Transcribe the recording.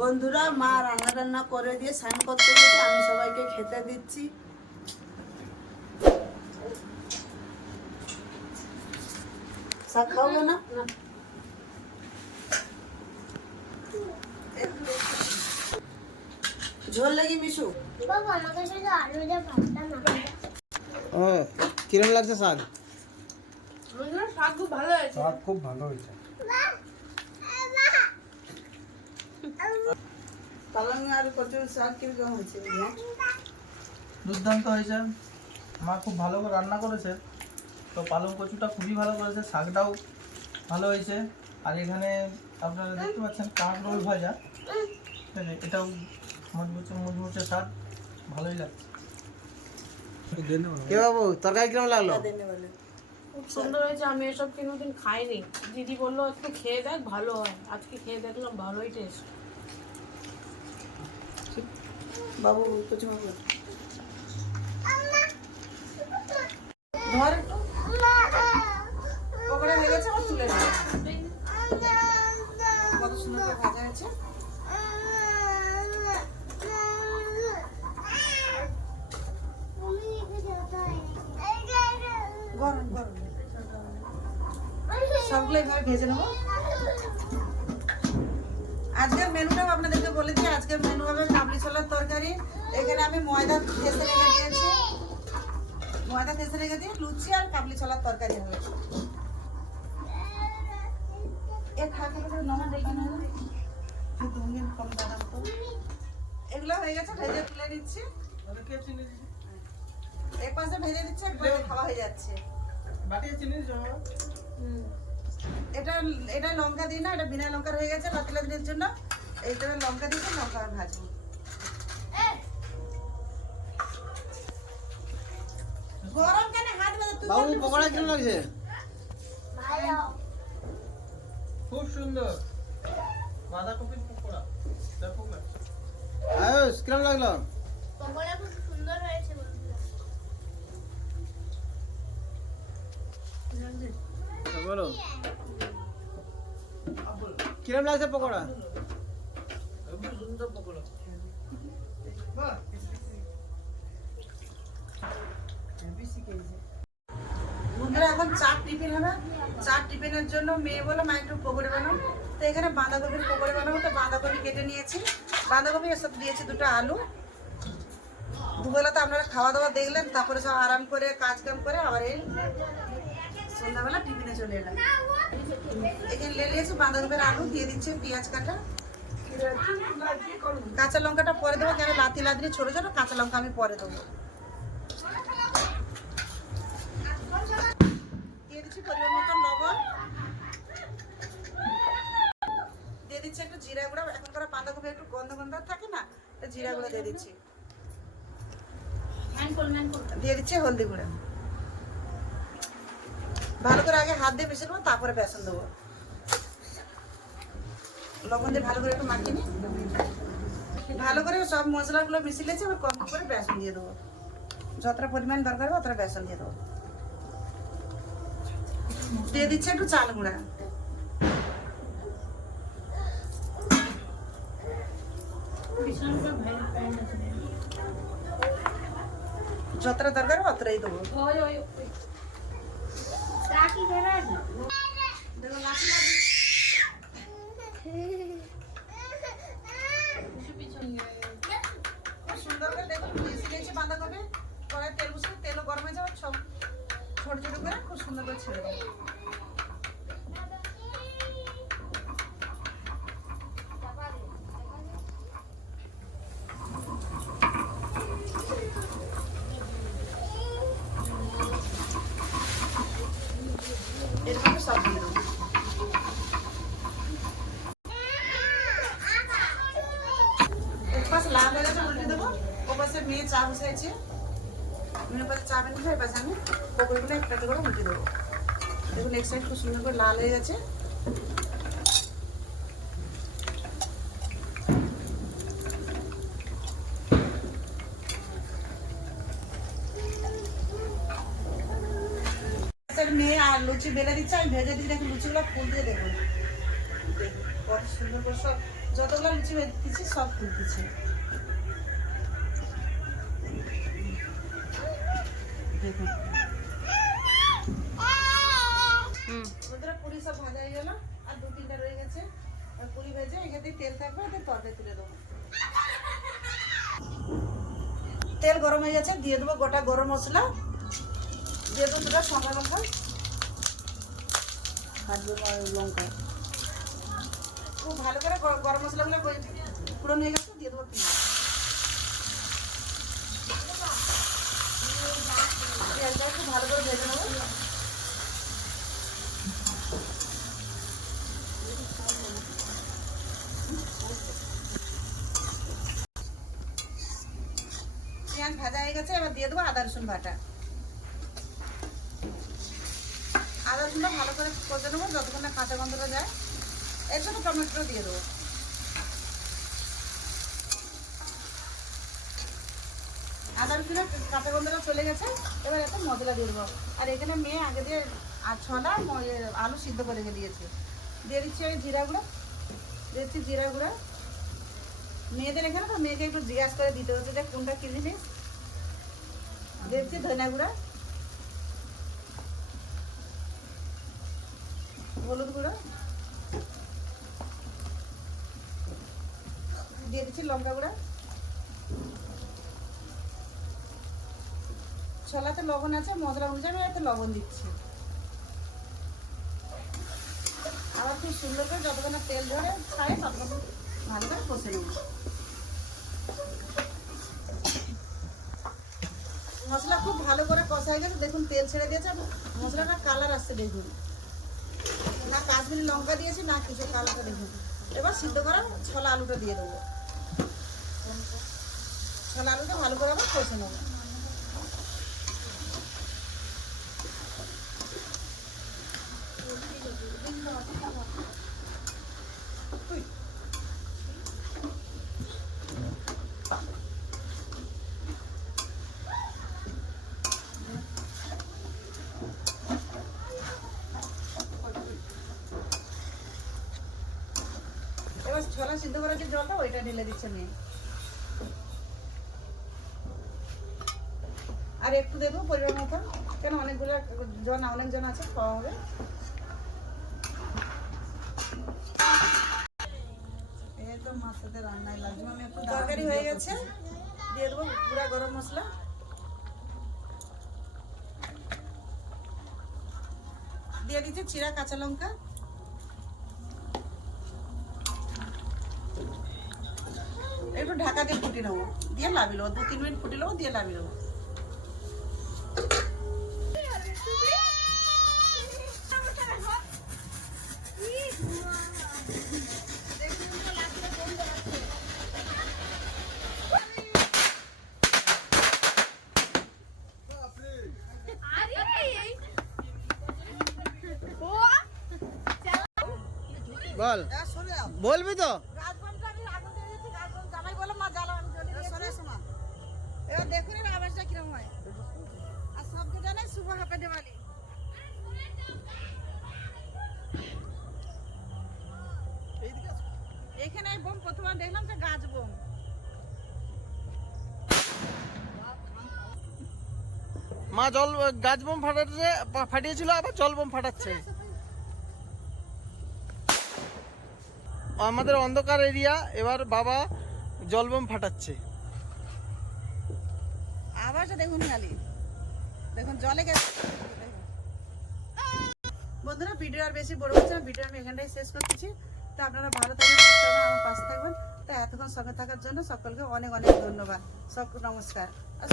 বন্ধুরা মা রান্না টান্না করে দিয়ে স্নান করতে গেছে আমি সবাইকে খেতে দিচ্ছি। শাক খাওয়াবো না ঝোল লাগি মিশু? কিরম লাগছে শাক? শাক খুব ভালো হয়েছে। শাক খুব ভালো হয়েছে। পালং আর কচুর শাক কীরকম হয়েছে? হ্যাঁ? দুর্দান্ত হয়েছে। মা খুব ভালো করে রান্না করেছে। তো পালং কচুটা খুবই ভালো করেছে শাকটাও ভালো হয়েছে। আর এখানে আপনারা দেখতে পাচ্ছেন কাঁকরোল ভাজা। ঠিক আছে এটাও স্বাদ ভালোই লাগছে। কে বাবু তরকারি কিরম লাগল? খুব সুন্দর হয়েছে আমি এসব কোনোদিন খাইনি। দিদি বলল একটু খেয়ে দেখ ভালো হয়। আজকে খেয়ে দেখলাম ভালোই টেস্ট বাবু মাখো ধর কত সুন্দর ভাজা গরম গরম। ভেজে নেব। আজকের মেনুটাও আপনাদেরকে বলেছি, আজকের মেনু হবে এখানে আমি ময়দা থেসে রেখে দিয়েছি। ময়দা থেসে রেখে দিয়ে লুচি আর কাবলি ছোলার তরকারি হবে। এগুলো হয়ে গেছে ভেজে তুলে নিচ্ছি। এক পাশে ভেজে দিচ্ছে এক পাশে খাওয়া হয়ে যাচ্ছে। এটা এটা লঙ্কা দিই না এটা বিনা লঙ্কার হয়ে গেছে লাতি লাতির জন্য। এইটা লঙ্কা দিয়েছে লঙ্কা ভাজবো গরম কেন? হাত বাজে তুই বাবু পকোড়া কিরম লাগছে? ভালো। খুব সুন্দর। বাঁধাকপির পকোড়া। ব্যাপক লাগছে আয়ুষ কিরম লাগল? পকোড়া খুব সুন্দর হয়েছে বন্ধুরা। বলো। কিরম লাগছে পকোড়া? বন্ধুরা এখন চার টিফিন হবে। চার টিফিনের জন্য মেয়ে বলে মা, একটু পকোড়ে বানাও। তো এখানে বাঁধাকপির পকোড়ে বানাবো। তো বাঁধাকপি কেটে নিয়েছি। বাঁধাকপি এর সাথে দিয়েছি দুটো আলু। দুবেলা তো আপনারা খাওয়া দাওয়া দেখলেন, তারপরে সব আরাম করে কাজ কাম করে আবার এই সন্ধ্যাবেলা টিফিনে চলে এলাম। এখানে লে নিয়েছি বাঁধাকপির আলু, দিয়ে দিচ্ছে পেঁয়াজ কাটা। কাঁচা লঙ্কাটা পরে দেবো, কেন লাতি লাতি ছোট ছোট, কাঁচা লঙ্কা আমি পরে দেবো দিয়ে দিচ্ছি পরিমাণ মতো লবণ। দিয়ে দিচ্ছি একটু জিরা গুঁড়া। এখন করা বাঁধাকপি একটু গন্ধ গন্ধ থাকে না তো জিরা গুঁড়া দিয়ে দিচ্ছি। দিয়ে দিচ্ছি হলদি গুঁড়া। ভালো করে আগে হাত দিয়ে মিশে নেব তারপরে বেসন দেবো। লবণ দিয়ে ভালো করে একটু মাখিয়ে নিই। ভালো করে সব মশলাগুলো মিশিয়েছি এবার কম করে বেসন দিয়ে দেবো। যতটা পরিমাণ দরকার হবে অতটা বেসন দিয়ে দেবো। দিয়ে দিচ্ছে একটু চাল গুঁড়া। যতটা দরকার অতটাই দেবো। দেখো লাঠি লাঠি খুব সুন্দর করে দেখুন মিশিয়ে দিয়েছি বাঁধাকপি কড়াই তেল বসে তেলও গরম হয়ে যাবে সব ছোট ছোট করে খুব সুন্দর করে ছেড়ে দেবো। এরকম সব দিয়ে দেবো এক পাশে লাল হয়ে গেছে উল্টে দেবো ও পাশে মেয়ে চা বসেছে মেয়ের চা পাশে আমি পকোড়গুলো একটা করে উল্টে দেবো। দেখুন এক সাইড খুব সুন্দর করে লাল হয়ে গেছে। পাশের মেয়ে, আর লুচি বেলে দিচ্ছে, আমি ভেজে দিচ্ছি, দেখুন, লুচিগুলো ফুল দিয়ে দেখুন। কত সুন্দর করে সব, যতগুলো লুচি দিচ্ছি, সব তুলতেছি পুরি সব ভাজা হয়ে আর দু রয়ে গেছে। আর পুরি ভেজে তেল থাকবে তুলে দেবো। তেল গরম হয়ে গেছে, দিয়ে দেবো গোটা গরম মশলা। দিয়ে দেবো দুটো শঙ্কা লঙ্কা। লঙ্কা। খুব ভালো করে গরম মশলাগুলো পুরনো হয়ে গেছে, দিয়ে দেবো পেঁয়াজটা খুব ভালো করে ভেজে নেব পেঁয়াজ ভাজা হয়ে গেছে, এবার দিয়ে দেবো আদা রসুন বাটা। আদা রসুনটা ভালো করে কষে নেব, যতক্ষণ না কাঁচা গন্ধটা যায়। এর সাথে টমেটো দিয়ে দেবো। আদা রসুনের কাঁচা গন্ধটা চলে গেছে, এবার এত মশলা দিয়ে দেবো। আর এখানে মেয়ে আগে দিয়ে আর ছলা আলু সিদ্ধ করে রেখে দিয়েছে। দিয়ে দিচ্ছি আমি জিরা গুঁড়ো। দিয়ে দিচ্ছি জিরা গুঁড়ো। মেয়েদের এখানে তো মেয়েকে একটু জিজ্ঞাসা করে দিতে হচ্ছে যে কোনটা কি জিনিস দেখছি ধনিয়া গুঁড়া, হলুদ গুঁড়ো, দিয়ে দিচ্ছি লঙ্কা গুঁড়া। ছোলাতে লবণ আছে, মশলা অনুযায়ী আমি লবণ দিচ্ছি। আবার খুব সুন্দর করে যতক্ষণ তেল ধরে ছাড়ে ততক্ষণ ভালো করে কষে নেব। মশলা খুব ভালো করে কষা হয়ে গেছে। দেখুন, তেল ছেড়ে দিয়েছে মশলাটা কালার আসছে, দেখুন। না কাশ্মীরি লঙ্কা দিয়েছি, না কিছু কালারটা দেখুন। এবার সিদ্ধ করা ছোলা আলুটা দিয়ে দেবো। ছোলা আলুটা ভালো করে আবার কষে নেব এবার ছোলা সিদ্ধ করার যে জলটা, ওইটা ঢেলে দিচ্ছে আর একটু দেবো পরিমাণ মতো কেন অনেকগুলো জন আছে, খাওয়া হবে। এই তো রান্নায় আমি একটু হয়ে গেছে, দিয়ে দেবো গরম মশলা। দিয়ে দিচ্ছি চিরা কাঁচা লঙ্কা একটু ঢাকা দিয়ে ফুটি নেব। দিয়ে লাবি নেব দু তিন মিনিট ফুটি নেব দিয়ে লাবি। নেব বল বলবি তো? জামাই বলে মা জ্বালা আমি জ্বলি সরে এসো মা এবার দেখুন এর আওয়াজটা কীরকম হয়। আর সবকে জানাই শুভ হ্যাপি দিওয়ালি এখানে এই বোম প্রথমবার দেখলাম যে গাছ বোম। মা জল গাছ বোম ফাটাচ্ছে ফাটিয়েছিল আবার জল বোম ফাটাচ্ছে। আমাদের অন্ধকার এরিয়া এবার বাবা জল বোম ফাটাচ্ছে। আওয়াজটা দেখুন খালি। দেখুন, জলে গেছে। বন্ধুরা, ভিডিও আর বেশি বড় হচ্ছে ভিডিও আমি এখানটাই শেষ করতেছি। তো আপনারা ভালো থাকবেন আমার পাশে থাকবেন। তো এতক্ষণ সঙ্গে থাকার জন্য সকলকে অনেক অনেক ধন্যবাদ। সব নমস্কার। আর